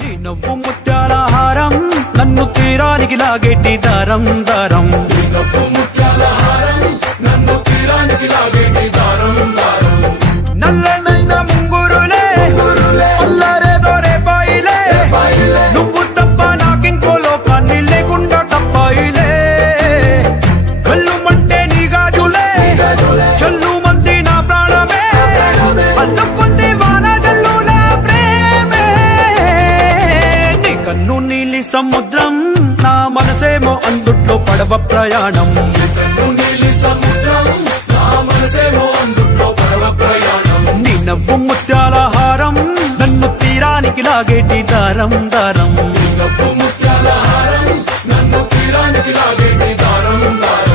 నీ నవ్వు ముత్యాల హారం నన్ను తీరానికి లాగేటి దారం దారం. నీ నవ్వు ముత్యాల హారం నన్ను తీరానికి లాగేటి దారం దారం. నల్లనైన ముంగురులే అల్లారేదో రేపాయిలే, నువ్వు తప్ప నాకింకో లోకాన్ని లేకుండా తప్పాయిలే. కళ్ళుమంటే నీ గాజులే చల్లు మంది నా ప్రాణమే, అల్లుకుంది వాన జల్లు నా ప్రేమే. నీ కన్ను నీలి సముద్రం నా మనసేమో అందుట్లో పడవ ప్రయాణం. నీ కన్ను నీలి సముద్రం నా మనసేమో అందుట్లో పడవ ప్రయాణం. నీ నవ్వు ముత్యాల హారం నన్ను తీరానికి లాగేటి దారం దారం. నీ నవ్వు ముత్యాల హారం నన్ను తీరానికి లాగేటి దారం దారం.